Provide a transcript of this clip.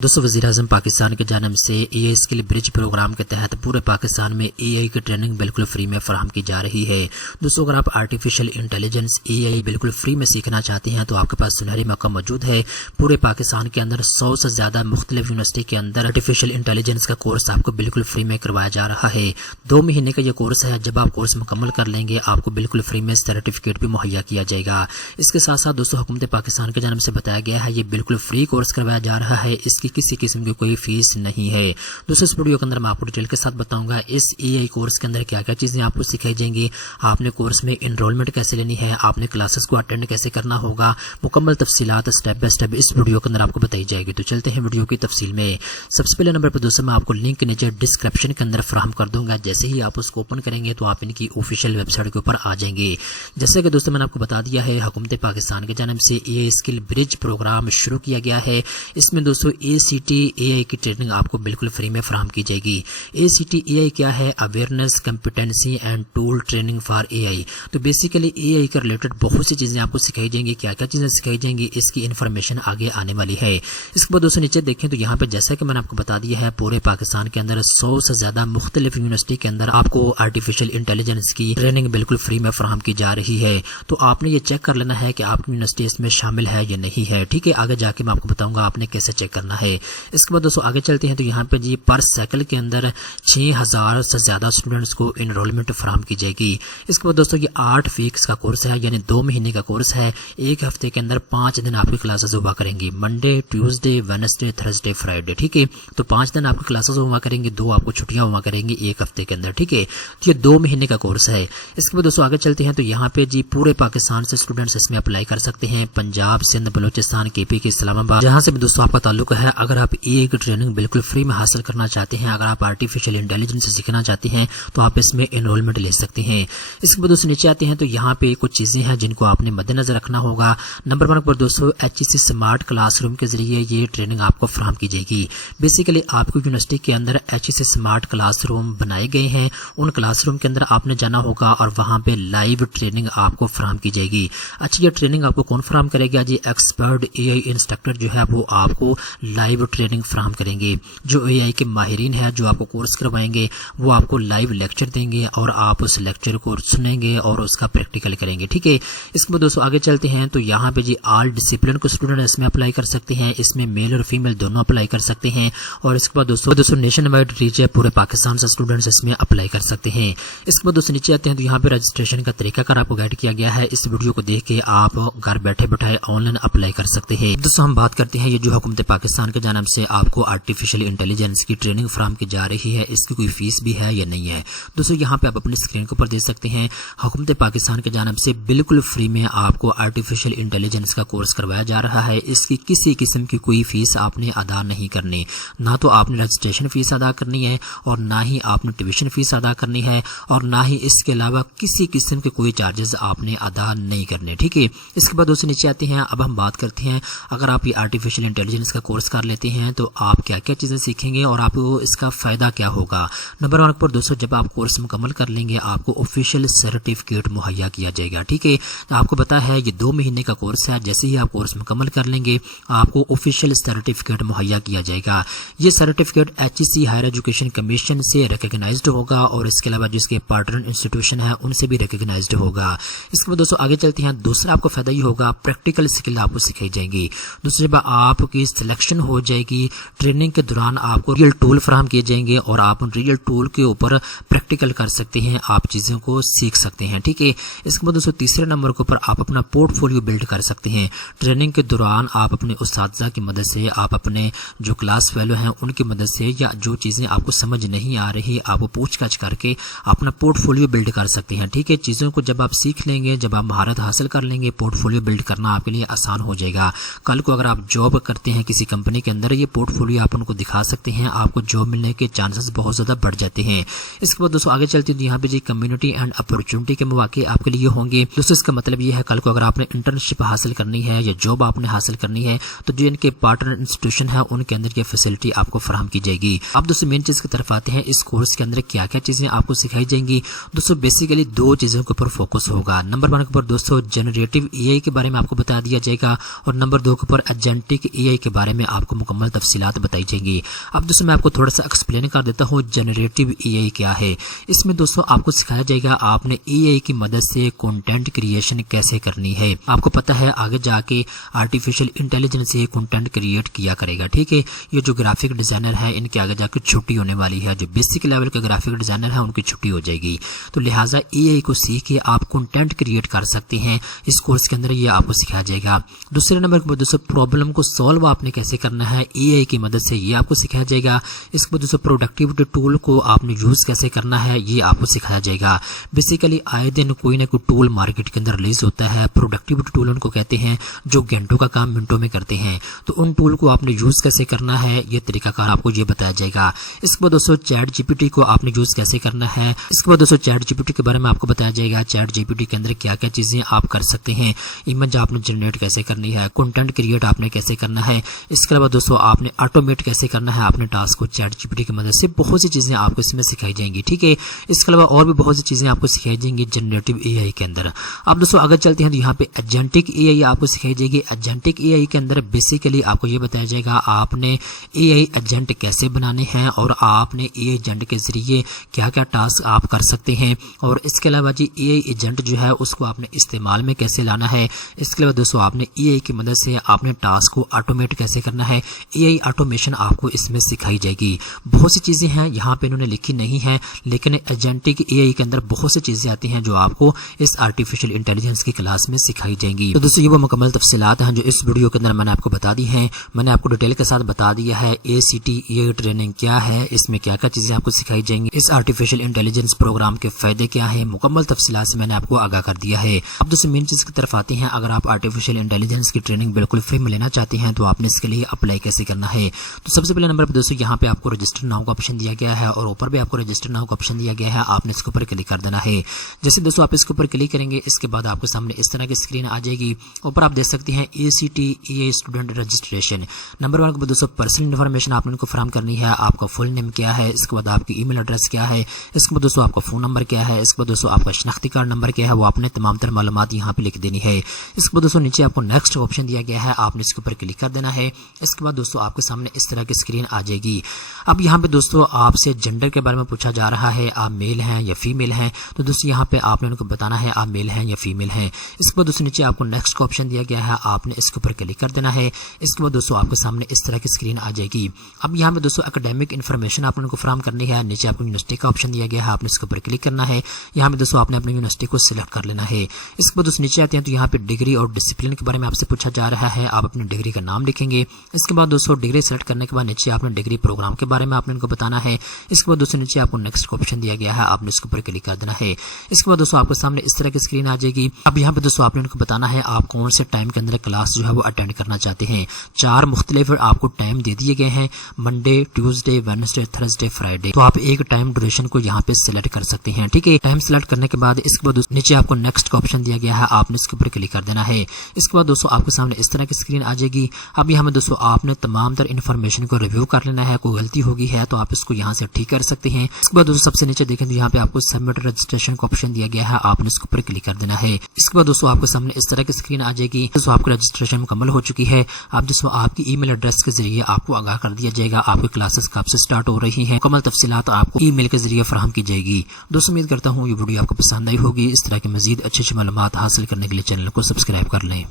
दोस्तों वज़ीर-ए-आज़म पाकिस्तान की जानिब से AI स्किल ब्रिज प्रोग्राम के तहत पूरे पाकिस्तान में AI की ट्रेनिंग बिल्कुल फ्री में फराहम की जा रही है। दोस्तों अगर आप आर्टिफिशियल इंटेलिजेंस AI बिल्कुल फ्री में सीखना चाहते हैं तो आपके पास सुनहरी मौका मौजूद है। पूरे पाकिस्तान के अंदर 100 से ज़्यादा मुख्तलिफ यूनिवर्सिटी के अंदर आर्टिफिशियल इंटेलिजेंस का कोर्स आपको बिल्कुल फ्री में करवाया जा रहा है। 2 महीने का ये कोर्स है। जब आप कोर्स मुकम्मल कर लेंगे आपको बिल्कुल फ्री में सर्टिफिकेट भी मुहैया किया जाएगा। इसके साथ साथ दोस्तों हुकूमत पाकिस्तान की जानिब से बताया गया है ये बिल्कुल फ्री कोर्स करवाया जा रहा है। इसकी किसी किस्म की कोई फीस नहीं है। दोस्तों इस वीडियो के अंदर मैं आपको डिटेल के साथ बताऊंगा इस AI कोर्स के अंदर क्या क्या चीजें आपको सिखाई जाएंगी, आपने कोर्स में एनरोलमेंट कैसे लेनी है, आपने क्लासेस को अटेंड कैसे करना होगा, मुकम्मल तफसीलात स्टेप बाय स्टेप इस वीडियो के अंदर आपको बताई जाएगी। तो चलते हैं वीडियो की तफसील में। सबसे पहले नंबर पर दोस्तों मैं आपको लिंक नीचे डिस्क्रिप्शन के अंदर फराहम कर दूंगा। जैसे ही आप उसको ओपन करेंगे तो आप इनकी ऑफिशियल वेबसाइट के ऊपर आ जाएंगे। जैसे कि दोस्तों मैंने आपको बता दिया है हुकूमत पाकिस्तान की जानिब से AI स्किल ब्रिज प्रोग्राम शुरू किया गया है। इसमें दोस्तों ACT AI की ट्रेनिंग आपको बिल्कुल फ्री में फराहम की जाएगी। ACT AI क्या है? Awareness competency and tool training for AI। तो बेसिकली AI के रिलेटेड बहुत सी चीजें आपको सिखाई जाएंगी। क्या क्या चीजें सिखाई जाएंगी इसकी इन्फॉर्मेशन आगे आने वाली है। इसके बाद दोस्तों नीचे देखें तो यहाँ पे जैसा कि मैंने आपको बता दिया है पूरे पाकिस्तान के अंदर 100 से ज्यादा मुख्तलिफ यूनिवर्सिटी के अंदर आपको आर्टिफिशियल इंटेलिजेंस की ट्रेनिंग बिल्कुल फ्री में फराहम की जा रही है। तो आपने ये चेक कर लेना है कि आपकी यूनिवर्सिटी इसमें शामिल है या नहीं है। ठीक है, आगे जाके मैं आपको बताऊंगा आपने कैसे चेक करना है। इसके बाद दोस्तों आगे चलते हैं तो यहाँ पे जी पर साइकिल के अंदर 6000 से ज्यादा स्टूडेंट्स को एनरोलमेंट फराहम की जाएगी। इसके बाद दोस्तों ये 8 वीक्स का कोर्स है, यानी 2 महीने का कोर्स है। एक हफ्ते के अंदर 5 दिन आपकी क्लासेस हुआ करेंगी, Monday, Tuesday, Wednesday, Thursday, Friday. ठीक है, तो 5 दिन आपकी क्लासेस हुआ करेंगी, 2 आपको छुट्टियां हुआ करेंगी एक हफ्ते के अंदर। ठीक है, तो ये 2 महीने का कोर्स है। इसके बाद दोस्तों आगे चलते हैं तो यहाँ पे जी पूरे पाकिस्तान से स्टूडेंट्स इसमें अप्लाई कर सकते हैं। पंजाब, सिंध, बलूचिस्तान, KP के इस्लामाबाद, जहाँ से भी दोस्तों आपका ताल्लुक है। अगर आप AI की ट्रेनिंग बिल्कुल फ्री में हासिल करना चाहते हैं, अगर आप आर्टिफिशियल इंटेलिजेंस सीखना चाहते हैं तो आप इसमें एनरोलमेंट ले सकते हैं। इसके बाद दोस्तों नीचे आते हैं तो यहाँ पे कुछ चीजें हैं जिनको आपने मद्देनजर रखना होगा। नंबर 1 पर दोस्तों HEC स्मार्ट क्लासरूम के जरिए ये ट्रेनिंग आपको फराहम की जाएगी। बेसिकली आपको यूनिवर्सिटी के अंदर HEC स्मार्ट क्लासरूम बनाए गए हैं, उन क्लासरूम के अंदर आपने जाना होगा और वहां पे लाइव ट्रेनिंग आपको फराहम की जाएगी। अच्छा, ये ट्रेनिंग आपको कौन फराहम करेगा जी? एक्सपर्ट AI इंस्ट्रक्टर जो है वो आपको लाइव ट्रेनिंग फराहम करेंगे। जो AI के माहिरीन हैं जो आपको कोर्स करवाएंगे वो आपको लाइव लेक्चर देंगे और आप उस लेक्चर को सुनेंगे और उसका प्रैक्टिकल करेंगे। ठीक है, इसके बाद दोस्तों आगे चलते हैं तो यहाँ पे जी ऑल डिसिप्लिन को स्टूडेंट इसमें अप्लाई कर सकते हैं। इसमें मेल और फीमेल दोनों अप्लाई कर सकते हैं। और इसके बाद दोस्तों नेशन वाइड रीच है, पूरे पाकिस्तान से स्टूडेंट्स इसमें अप्लाई कर सकते हैं। इसके बाद दोस्तों नीचे आते हैं तो यहाँ पे रजिस्ट्रेशन का तरीकाकार आपको गाइड किया गया है। इस वीडियो को देख के आप घर बैठे बैठाए ऑनलाइन अप्लाई कर सकते हैं। दोस्तों हम बात करते हैं ये जो हुकूमत पाकिस्तान के जानिब से आपको आर्टिफिशियल इंटेलिजेंस की ट्रेनिंग फराहम की जा रही है, इसकी कोई फीस भी है या नहीं है। दोस्तों यहाँ पे आप अपनी स्क्रीन के ऊपर देख सकते हैं हुकूमत पाकिस्तान के जानिब से बिल्कुल फ्री में आपको आर्टिफिशियल इंटेलिजेंस का कोर्स करवाया जा रहा है। इसकी किसी किस्म की कोई फीस आपने अदा नहीं करनी, ना तो आपने रजिस्ट्रेशन फीस अदा करनी है और ना ही आपने ट्यूशन फीस अदा करनी है और ना ही इसके अलावा किसी किस्म के कोई चार्जेस आपने अदा नहीं करने। ठीक है, इसके बाद दोस्तों नीचे आते हैं। अब हम बात करते हैं अगर आप ये आर्टिफिशियल इंटेलिजेंस का कोर्स कर लेते हैं तो आप क्या क्या चीजें सीखेंगे और आपको इसका फायदा क्या होगा। नंबर 1 पर दोस्तों जब आप कोर्स मुकम्मल कर लेंगे आपको ऑफिशियल सर्टिफिकेट मुहैया किया जाएगा। ठीक है, तो आपको पता है ये 2 महीने का कोर्स है। जैसे ही आप कोर्स मुकम्मल कर लेंगे आपको ऑफिशियल सर्टिफिकेट मुहैया किया जाएगा। ये certificate HEC higher education commission से रिकॉग्नाइज्ड होगा और इसके अलावा जिसके पार्टनर इंस्टीट्यूशन है उनसे भी रिकॉग्नाइज्ड होगा। इसके बाद दोस्तों आगे चलते हैं। दूसरा आपको फायदा ये होगा प्रैक्टिकल स्किल आपको सिखाई जाएंगी। दूसरी बात आपकी सिलेक्शन हो जाएगी। ट्रेनिंग के दौरान आपको रियल टूल फराहम किए जाएंगे और आप रियल टूल के ऊपर प्रैक्टिकल कर सकते हैं, आप चीजों को सीख सकते हैं। ठीक है, इसके बाद दोस्तों तीसरे नंबर के ऊपर आप अपना पोर्टफोलियो बिल्ड कर सकते हैं। ट्रेनिंग के दौरान आप अपने उस्ताद की मदद से, आप अपने जो क्लास फेलो हैं उनकी मदद से, या जो चीजें आपको समझ नहीं आ रही आप पूछताछ करके अपना पोर्टफोलियो बिल्ड कर सकते हैं। ठीक है, चीजों को जब आप सीख लेंगे, जब आप महारत हासिल कर लेंगे, पोर्टफोलियो बिल्ड करना आपके लिए आसान हो जाएगा। कल को अगर आप जॉब करते हैं किसी कंपनी के अंदर, ये पोर्टफोलियो आप उनको दिखा सकते हैं, आपको जॉब मिलने के चांसेस बहुत ज्यादा बढ़ जाते हैं। इसके बाद दोस्तों आगे चलते हैं यहाँ पे जी कम्युनिटी एंड अपॉर्चुनिटी के मौके आपके लिए होंगे। दोस्तों इसका मतलब ये है कल को अगर आपने इंटर्नशिप हासिल करनी है या जॉब आपने हासिल करनी है तो जो इनके पार्टनर इंस्टीट्यूशन है उनके अंदर ये फैसिलिटी आपको फराहम की जाएगी। अब दोस्तों मेन चीज की तरफ आते हैं, इस कोर्स के अंदर क्या क्या चीजें आपको सिखाई जाएंगी। दोस्तों बेसिकली 2 चीजों के ऊपर फोकस होगा। नंबर 1 के ऊपर दोस्तों जनरेटिव AI के बारे में आपको बता दिया जाएगा और नंबर 2 के ऊपर एजेंटिक AI के बारे में आपको کو مکمل تفصیلات بتائی جائیں گی۔ اب دوستوں میں آپ کو تھوڑا سا ایکسپلین کر دیتا ہوں جنریٹو اے آئی کیا ہے۔ اس میں دوستوں آپ کو سکھایا جائے گا آپ نے اے آئی کی مدد سے کنٹینٹ کریشن کیسے کرنی ہے۔ آپ کو پتہ ہے آگے جا کے آرٹیفیشل انٹیلیجنس سے کنٹینٹ کریٹ کیا کرے گا، ٹھیک ہے۔ یہ جو گرافک ڈیزائنر ہے ان کے آگے جا کے چھٹی ہونے والی ہے، جو بیسک لیول کا گرافک ڈیزائنر ہے ان کی چھٹی ہو جائے گی، تو لہٰذا اے آئی کو سیکھ کے آپ کنٹینٹ کریٹ کر سکتے ہیں۔ اس کورس کے اندر یہ آپ کو سکھایا جائے گا۔ دوسرے نمبر پر دوستوں پرابلم کو سالو آپ نے کیسے کرنا ہے اے آئی کی مدد سے، یہ آپ کو سکھایا جائے گا۔ اس کے بعد دوستوں پروڈکٹیوٹی ٹول کو آپ نے یوز کیسے کرنا ہے یہ آپ کو سکھایا جائے گا۔ بیسیکلی آئے دن کوئی نہ کوئی ٹول مارکیٹ کے اندر ریلیز ہوتا ہے، پروڈکٹیوٹی ٹول ان کو کہتے ہیں جو گھنٹوں کا کام منٹوں میں کرتے ہیں، تو ان ٹول کو آپ نے یوز کیسے کرنا ہے یہ طریقہ کار آپ کو یہ بتایا جائے گا۔ اس کے بعد دوستوں چیٹ جی پی ٹی کو آپ نے یوز کیسے کرنا ہے، اس کے بعد دوستوں چیٹ جی پی ٹی کے بارے میں آپ کو بتایا جائے گا، چیٹ جی پی ٹی کے اندر کیا کیا چیزیں آپ کر سکتے ہیں، امیج آپ نے جنریٹ کیسے کرنی ہے، کنٹینٹ کریٹ آپ نے کیسے کرنا ہے، اس کے علاوہ دوستوں آپ نے آٹومیٹ کیسے کرنا ہے اپنے ٹاسک کو چیٹ جی پی ٹی کی مدد سے، بہت سی چیزیں آپ کو اس میں سکھائی جائیں گی، ٹھیک ہے۔ اس کے علاوہ اور بھی بہت سی چیزیں آپ کو سکھائی جائیں گی جنریٹو اے آئی کے اندر۔ اب دوستوں اگر چلتے ہیں تو یہاں پہ ایجنٹک اے آئی آپ کو سکھائی جائے گی۔ ایجنٹک اے آئی کے اندر بیسیکلی آپ کو یہ بتایا جائے گا آپ نے اے آئی ایجنٹ کیسے بنانے ہیں اور آپ نے اے آئی ایجنٹ کے ذریعے کیا کیا ٹاسک آپ کر سکتے ہیں، اور اس کے علاوہ جی اے آئی ایجنٹ جو ہے اس کو آپ نے استعمال میں کیسے لانا ہے۔ اس کے علاوہ دوستوں آپ نے اے آئی کی مدد سے آپ نے ٹاسک کو آٹومیٹ کیسے کرنا ہے، اے آئی آٹومیشن آپ کو اس میں سکھائی جائے گی۔ بہت سی چیزیں ہیں یہاں پہ انہوں نے لکھی نہیں ہیں، لیکن ایجنٹک اے آئی کے اندر بہت سی چیزیں آتی ہیں جو آپ کو اس آرٹیفیشل انٹیلیجنس کی کلاس میں سکھائی جائیں گی۔ تو دوستوں یہ وہ مکمل تفصیلات ہیں جو اس ویڈیو کے اندر میں نے آپ کو بتا دی ہیں، میں نے آپ کو ڈیٹیل کے ساتھ بتا دیا ہے اے C T A I training کیا ہے، اس میں کیا کیا چیزیں آپ کو سکھائی جائیں گی، اس آرٹیفیشل انٹیلیجنس پروگرام کے فائدے کیا ہیں، مکمل تفصیلات سے میں نے آپ کو آگاہ کر دیا ہے۔ اب دوستوں مین چیز کی طرف آتے ہیں، اگر آپ آرٹیفیشل انٹیلیجنس کی ٹریننگ بالکل فری میں لینا چاہتے ہیں تو آپ نے اس کے لیے اپلائی کیسے کرنا ہے۔ تو سب سے پہلے نمبر پہ دوستوں یہاں پہ آپ کو رجسٹر ناؤ کا آپشن دیا گیا ہے اور اوپر بھی آپ کو رجسٹر ناؤ کا آپشن دیا گیا ہے، آپ نے اس کے اوپر کلک کر دینا ہے۔ جیسے دوستوں آپ اس کے اوپر کلک کریں گے اس کے بعد آپ کے سامنے اس طرح کی اسکرین آ جائے گی۔ اوپر آپ دیکھ سکتے ہیں A C T A I student رجسٹریشن۔ نمبر 1 کے بعد دوستوں پرسنل انفارمیشن آپ نے ان کو فراہم کرنی ہے، آپ کا فل نیم کیا ہے، اس کے بعد آپ کی ای میل ایڈریس کیا ہے، اس کے بعد دوستوں آپ کا فون نمبر کیا ہے، اس کے بعد دوستوں آپ کا شناختی کارڈ نمبر کیا ہے، وہ آپ نے تمام تر معلومات یہاں پہ لکھ دینی ہے۔ اس کے بعد دوستوں نیچے آپ کو نیکسٹ آپشن دیا گیا ہے، آپ نے اس کے اوپر کلک کر دینا ہے۔ اس کے بعد دوستوں آپ کے سامنے اس طرح کی اسکرین آ جائے گی۔ اب یہاں پہ دوستوں آپ سے جینڈر کے بارے میں پوچھا جا رہا ہے، آپ میل ہیں یا فیمیل ہیں، تو دوستوں یہاں پہ آپ نے ان کو بتانا ہے آپ میل ہیں یا فیمیل ہیں۔ اس کے بعد دوستوں نیچے آپ کو نیکسٹ کا آپشن دیا گیا ہے، آپ نے اس کے اوپر کلک کر دینا ہے۔ اس کے بعد دوستوں آپ کے سامنے اس طرح کی اسکرین آ جائے گی۔ اب یہاں پہ دوستوں اکیڈیمک انفارمیشن آپ نے ان کو فراہم کرنی ہے، نیچے آپ کو یونیورسٹی کا آپشن دیا گیا ہے، آپ نے اس کے اوپر کلک کرنا ہے۔ یہاں پہ دوستوں آپ نے اپنی یونیورسٹی کو سلیکٹ کر لینا ہے۔ اس کے بعد دوستوں نیچے آتے ہیں تو یہاں پہ ڈگری اور ڈسپلن کے بارے میں آپ سے پوچھا جا رہا ہے، آپ اپنی ڈگری کا نام لکھیں گے۔ اس کے بعد دوستوں ڈگری سلیکٹ کرنے کے بعد نیچے آپ نے ڈگری پروگرام کے بارے میں آپ نے ان کو بتانا ہے۔ اس کے بعد دوستوں نیچے آپ کو نیکسٹ کا آپشن دیا گیا ہے، آپ نے اس کے اوپر کلک کر دینا ہے۔ اس کے بعد دوستوں آپ کے سامنے اس طرح کی اسکرین آ جائے گی۔ اب یہاں پہ دوستوں آپ نے ان کو بتانا ہے آپ کون سے ٹائم کے اندر کلاس جو ہے وہ اٹینڈ کرنا چاہتے ہیں۔ 4 مختلف آپ کو ٹائم دے دیے گئے ہیں، Monday, Tuesday, Wednesday, Thursday, Friday, تو آپ ایک ٹائم ڈیوریشن کو یہاں پہ سلیکٹ کر سکتے ہیں، ٹھیک ہے۔ ٹائم سلیکٹ کرنے کے بعد اس کے بعد نیچے آپ کو نیکسٹ کا آپشن دیا گیا ہے، آپ نے اس کے اوپر کلک کر دینا ہے۔ اس کے بعد دوستوں آپ کے سامنے اس طرح کی اسکرین آ جائے گی۔ اب یہاں پہ دوستوں آپ نے تمام تر انفارمیشن کو ریویو کر لینا ہے، کوئی غلطی ہوگی ہے تو آپ اس کو یہاں سے ٹھیک کر سکتے ہیں۔ اس کے بعد دوستوں سب سے نیچے دیکھیں تو یہاں پہ آپ کو سبمٹ رجسٹریشن کا آپشن دیا گیا ہے، آپ نے اس کے اوپر کلک کر دینا ہے۔ اس کے بعد دوستوں آپ کے سامنے اس طرح کی اسکرین آ جائے گی۔ دوستوں آپ کی رجسٹریشن مکمل ہو چکی ہے۔ اب دوستوں آپ کی ای میل ایڈریس کے ذریعے آپ کو آگاہ کر دیا جائے گا آپ کی کلاسز کب سے سٹارٹ ہو رہی ہیں، مکمل تفصیلات آپ کو ای میل کے ذریعے فراہم کی جائے گی۔ دوستوں امید کرتا ہوں یہ ویڈیو آپ کو پسند آئی ہوگی۔ اس طرح کی مزید اچھی معلومات حاصل کرنے کے لیے چینل کو سبسکرائب کر لیں۔